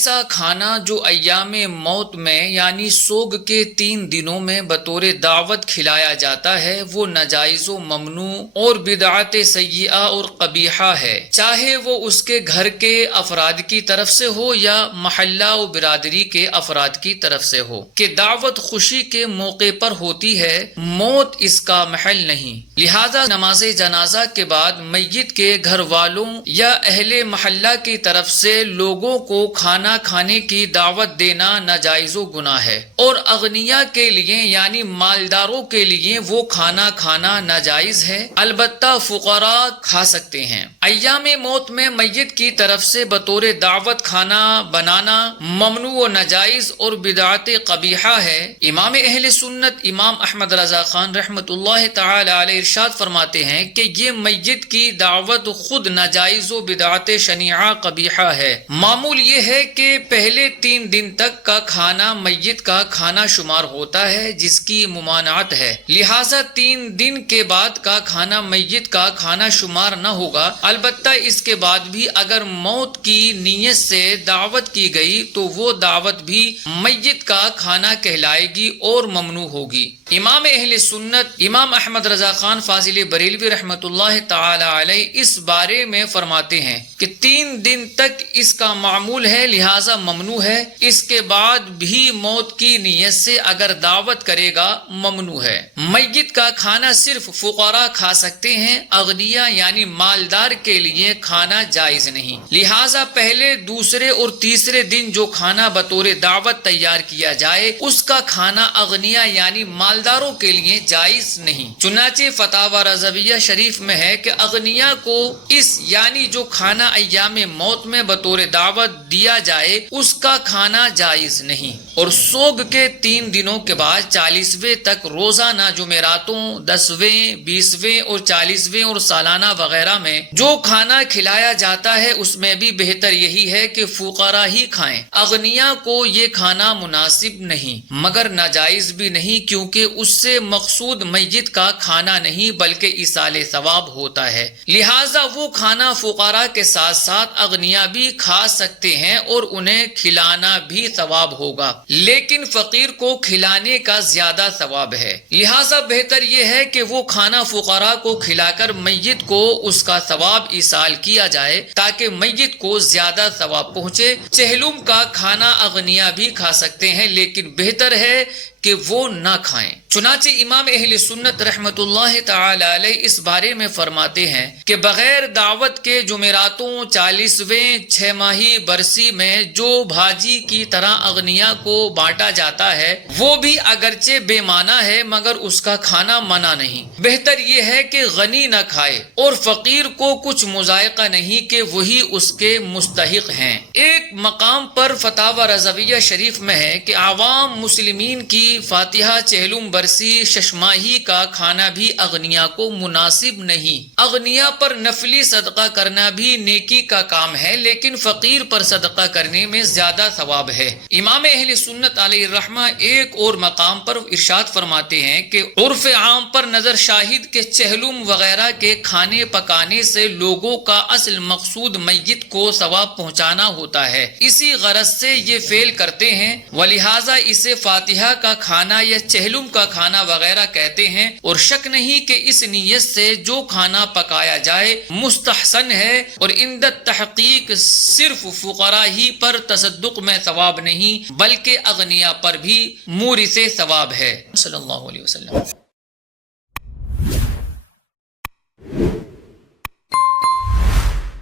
ایسا کھانا جو ایام موت میں یعنی سوگ کے 3 دنوں میں بطور دعوت کھلایا جاتا ہے وہ ناجائز و ممنوع اور بدعت سیئہ اور قبیحہ ہے، چاہے وہ اس کے گھر کے افراد کی طرف سے ہو یا محلہ و برادری کے افراد کی طرف سے ہو، کہ دعوت خوشی کے موقع پر ہوتی ہے، موت اس کا محل نہیں۔ لہذا نماز جنازہ کے بعد میت کے گھر والوں یا اہل محلہ کی طرف سے لوگوں کو کھانا کھانے کی دعوت دینا ناجائز و گناہ ہے، اور اغنیاء کے لیے یعنی مالداروں کے لیے وہ کھانا کھانا ناجائز ہے، البتہ فقراء کھا سکتے ہیں۔ ایام موت میں میت کی طرف سے بطور دعوت کھانا بنانا ممنوع و ناجائز اور بدعت قبیحہ ہے۔ امام اہل سنت امام احمد رضا خان رحمۃ اللہ تعالی علیہ ارشاد فرماتے ہیں کہ یہ میت کی دعوت خود ناجائز و بدعت شنیعہ قبیحہ ہے۔ معمول یہ ہے کہ پہلے 3 دن تک کا کھانا میت کا کھانا شمار ہوتا ہے جس کی ممانعت ہے، لہذا 3 دن کے بعد کا کھانا میت کا کھانا شمار نہ ہوگا، البتہ اس کے بعد بھی اگر موت کی نیت سے دعوت کی گئی تو وہ دعوت بھی میت کا کھانا کہلائے گی اور ممنوع ہوگی۔ امام اہل سنت امام احمد رضا خان فاضل بریلوی رحمۃ اللہ تعالی علیہ اس بارے میں فرماتے ہیں کہ 3 دن تک اس کا معمول ہے لہذا ممنوع ہے، اس کے بعد بھی موت کی نیت سے اگر دعوت کرے گا ممنوع ہے۔ میت کا کھانا صرف فقراء کھا سکتے ہیں، اغنیاء یعنی مالدار کے لیے کھانا جائز نہیں، لہذا پہلے دوسرے اور تیسرے دن جو کھانا بطور دعوت تیار کیا جائے اس کا کھانا اغنیاء یعنی مالداروں کے لیے جائز نہیں۔ چنانچہ فتاوی رضویہ شریف میں ہے کہ اغنیاء کو اس یعنی جو کھانا ایام موت میں بطور دعوت دیا جائے اس کا کھانا جائز نہیں، اور سوگ کے 3 دنوں کے بعد 40ویں تک روزانہ جمعراتوں 10ویں 20ویں اور 40ویں اور سالانہ وغیرہ میں جو کھانا کھلایا جاتا ہے اس میں بھی بہتر یہی ہے کہ فقراء ہی کھائیں، اغنیاء کو یہ کھانا مناسب نہیں مگر ناجائز بھی نہیں، کیونکہ اس سے مقصود میت کا کھانا نہیں بلکہ ایصال ثواب ہوتا ہے، لہذا وہ کھانا فقراء کے ساتھ ساتھ اغنیاء بھی کھا سکتے ہیں اور انہیں کھلانا بھی ثواب ہوگا، لیکن فقیر کو کھلانے کا زیادہ ثواب ہے، لہذا بہتر یہ ہے کہ وہ کھانا فقراء کو کھلا کر میت کو اس کا ثواب ایصال کیا جائے تاکہ میت کو زیادہ ثواب پہنچے۔ چہلم کا کھانا اغنیاء بھی کھا سکتے ہیں لیکن بہتر ہے کہ وہ نہ کھائیں۔ چنانچہ امام اہل سنت رحمۃ اللہ تعالی علیہ اس بارے میں فرماتے ہیں کہ بغیر دعوت کے جمعراتوں 40ویں 6 ماہی برسی میں جو بھاجی کی طرح اغنیاء کو بانٹا جاتا ہے وہ بھی اگرچہ بے معنی ہے مگر اس کا کھانا منع نہیں، بہتر یہ ہے کہ غنی نہ کھائے اور فقیر کو کچھ مذائقہ نہیں کہ وہی اس کے مستحق ہیں۔ ایک مقام پر فتاوی رضویہ شریف میں ہے کہ عوام مسلمین کی فاتحہ چہلم برسی ششماہی کا کھانا بھی اغنیاء کو مناسب نہیں۔ اغنیاء پر نفلی صدقہ کرنا بھی نیکی کا کام ہے لیکن فقیر پر صدقہ کرنے میں زیادہ ثواب ہے۔ امام اہل سنت علیہ الرحمہ ایک اور مقام پر ارشاد فرماتے ہیں کہ عرف عام پر نظر شاہد کے چہلم وغیرہ کے کھانے پکانے سے لوگوں کا اصل مقصود میت کو ثواب پہنچانا ہوتا ہے، اسی غرض سے یہ فعل کرتے ہیں، ولہذا اسے فاتحہ کا کھانا یا چہلم کا کھانا وغیرہ کہتے ہیں، اور شک نہیں کہ اس نیت سے جو کھانا پکایا جائے مستحسن ہے، اور عند تحقیق صرف فقراء ہی پر تصدق میں ثواب نہیں بلکہ اغنیاء پر بھی مورث ثواب ہے۔ صلی اللہ علیہ وسلم۔